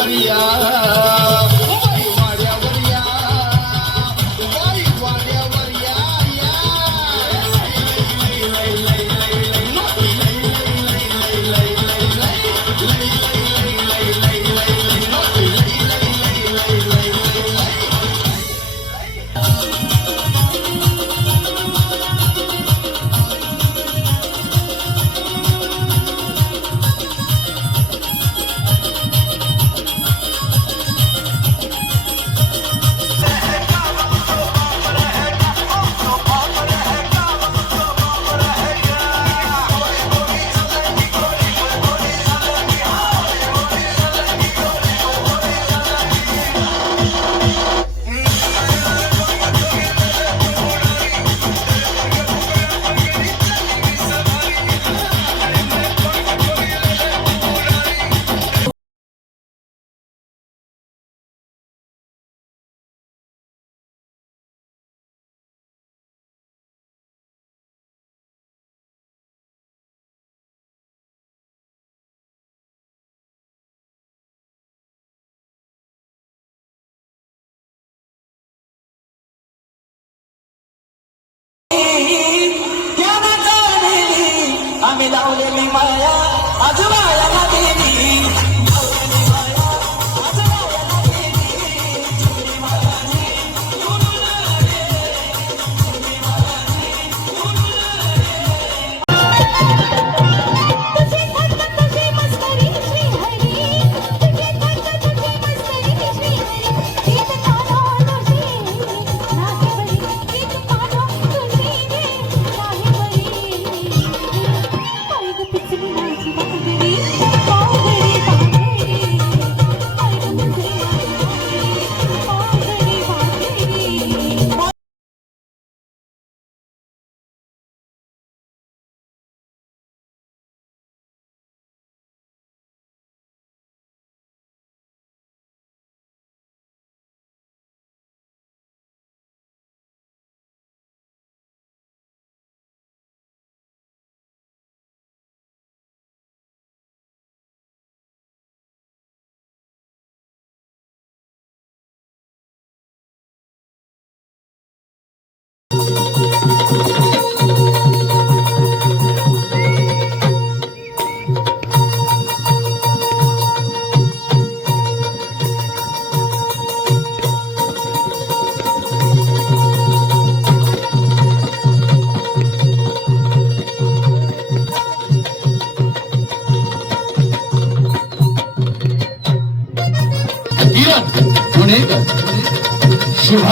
மரியா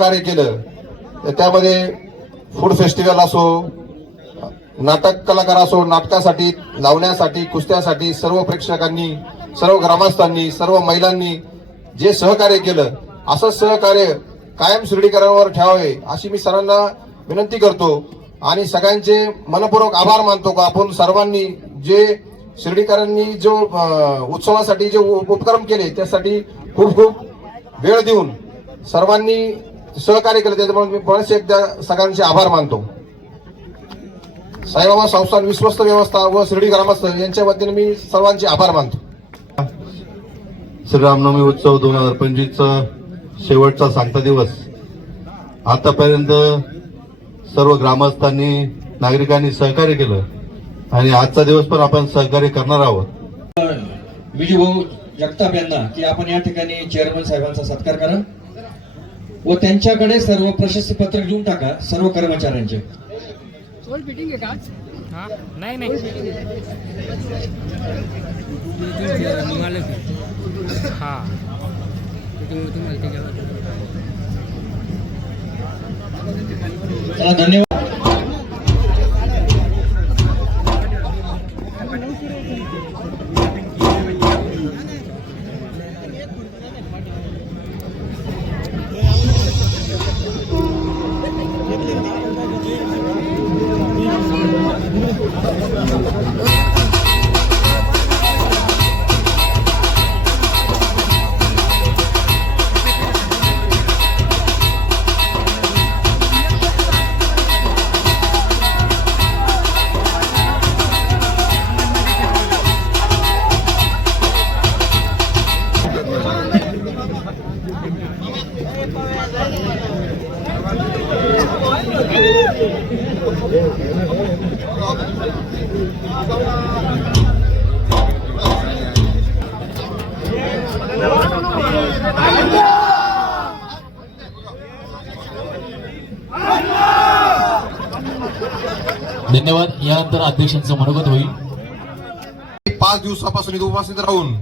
कार्य केलं. त्यामध्ये फूड फेस्टिवल असो नाटक कलाकार असो नाटकासाठी लावण्यासाठी कुस्त्यासाठी सर्व प्रेक्षकांनी सर्व ग्रामस्थांनी सर्व महिलांनी जे सहकार्य केलं असं सहकार्य कायम शिर्डीकरांवर ठेवावे अशी मी सर्वांना विनंती करतो. आणि सगळ्यांचे मनपूर्वक आभार मानतो का आपण सर्वांनी जे शिर्डीकरांनी जो उत्सवासाठी जे उपक्रम केले त्यासाठी खूप खूप वेळ देऊन सर्वांनी सहकार्य केलं त्याच्यामुळे मी बरेचसे एकदा सगळ्यांचे आभार मानतो. साईबाबा संस्थान विश्वस्त व्यवस्था व शिर्डी ग्रामस्थ यांच्या वतीने मी सर्वांचे आभार मानतो. श्रीरामनवमी उत्सव दोन हजार पंचवीसचा शेवटचा सांगता दिवस. आतापर्यंत सर्व ग्रामस्थांनी नागरिकांनी सहकार्य केलं आणि आजचा दिवस पण आपण सहकार्य करणार आहोत. विजूभाऊ जगताप यांना की आपण या ठिकाणी चेअरमन साहेबांचा सत्कार करा व त्यांच्याकडे सर्व प्रशस्ती पत्रक देऊन टाका सर्व कर्मचाऱ्यांचे. नाही नाही निघालं की हा त्याच्यामुळे तुम्हाला त्याच्यावर चला धन्यवाद। धन्यवाद. यानंतर अध्यक्षांचं मनोगत होईल. पाच दिवसापासून इथे उपस्थित राहून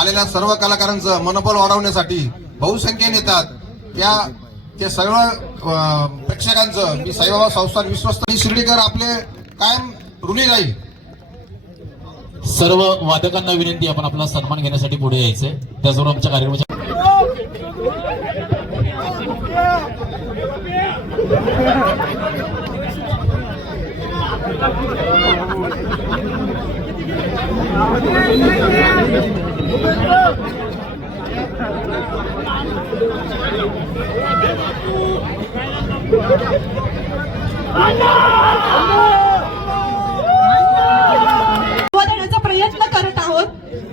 आलेल्या सर्व कलाकारांचं मनोबल वाढवण्यासाठी बहुसंख्येने येतात त्या त्या सर्व प्रेक्षकांचं मी साईबाबा संस्थान विश्वस्त आणि शिर्डीकर आपले कायम ऋणी राहील. सर्व वादकांना विनंती आपण आपला सन्मान घेण्यासाठी पुढे यायचंय त्याचबरोबर आमच्या कार्यक्रमाच्या प्रयत्न करत आहोत.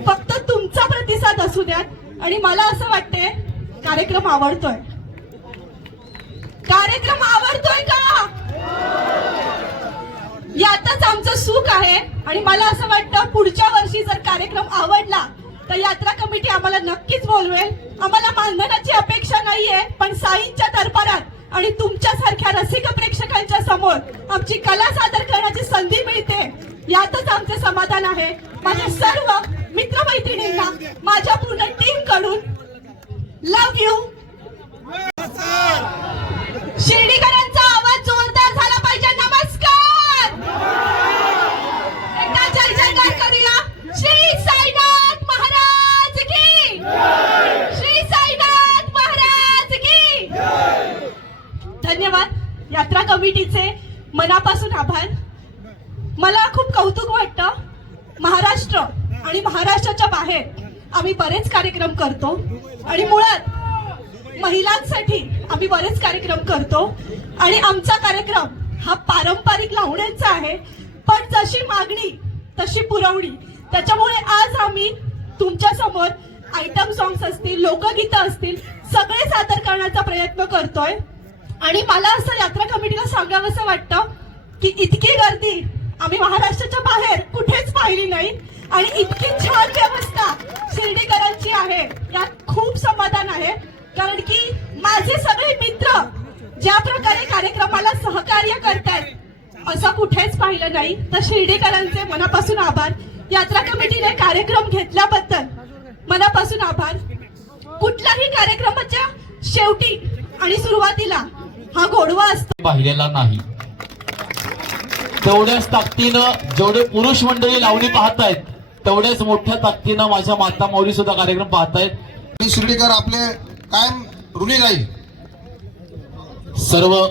फक्त तुमचा प्रतिसाद असू द्या आणि मला असं वाटतंय कार्यक्रम आवडतोय कार्यक्रम आवडतोय का यातच आमचं सुख आहे आणि मला असं वाटतं पुढच्या वर्षी जर कार्यक्रम आवडला तर यात्रा कमिटी आम्हाला नक्कीच बोलवेल. आम्हाला मानधनाची अपेक्षा नाहीये पण साईंच्या दरबारात आणि तुमच्यासारख्या रसिक प्रेक्षकांच्या समोर आमची कला सादर करण्याची संधी मिळते. यातच आमचे समाधान आहे. माझ्या सर्व मित्रमैत्रिणींना माझ्या पूर्ण टीमकडून लव्ह यू. शिर्डीकर आवाज जोरदार झाला पाहिजे नमस्कार एकदा जय जयकार करूया श्री साईनाथ महाराज की श्री साईनाथ महाराज की धन्यवाद यात्रा कमिटीचे मनापासून आभार. मला खूप कौतुक वाटतं. महाराष्ट्र आणि महाराष्ट्राच्या बाहेर आम्ही बरेच कार्यक्रम करतो. आणि मुळात महिलांसाठी आम्ही बरेच कार्यक्रम करतो. आणि आमचा कार्यक्रम हा पारंपरिक लावण्यांचा आहे. पण जशी मागणी तशी पुरवणी त्याच्यामुळे आज आम्ही तुमच्यासमोर आयटम सॉंग्स असतील लोकगीतं असतील सगळे सादर करण्याचा प्रयत्न करतोय. आणि मला असं यात्रा कमिटीला सांगावंसं वाटतं की इतकी गर्दी आम्ही महाराष्ट्राच्या बाहेर कुठेच पाहिली नाही आणि इतकी छान व्यवस्था शिर्डीकरांची आहे यात खूप समाधान आहे. कारण की माझे सगळे मित्र ज्या प्रकारे कार्यक्रमाला सहकार्य करतायत असं कुठेच पाहिलं नाही. तर शिर्डीकरांचे मनापासून आभार. यात्रा कमिटीने कार्यक्रम घेतल्याबद्दल मनापासून आभार. कुठल्याही कार्यक्रमाच्या शेवटी आणि सुरुवातीला हा गोडवा असतो. पाहिलेला नाही. तेवढ्याच ताकदीनं जेवढे पुरुष मंडळी लावणी पाहतायत तेवढ्याच मोठ्या ताकदीनं माझ्या माता माऊली सुद्धा कार्यक्रम पाहतायत. आणि शिर्डीकर आपले कायम ऋणी राहील सर्व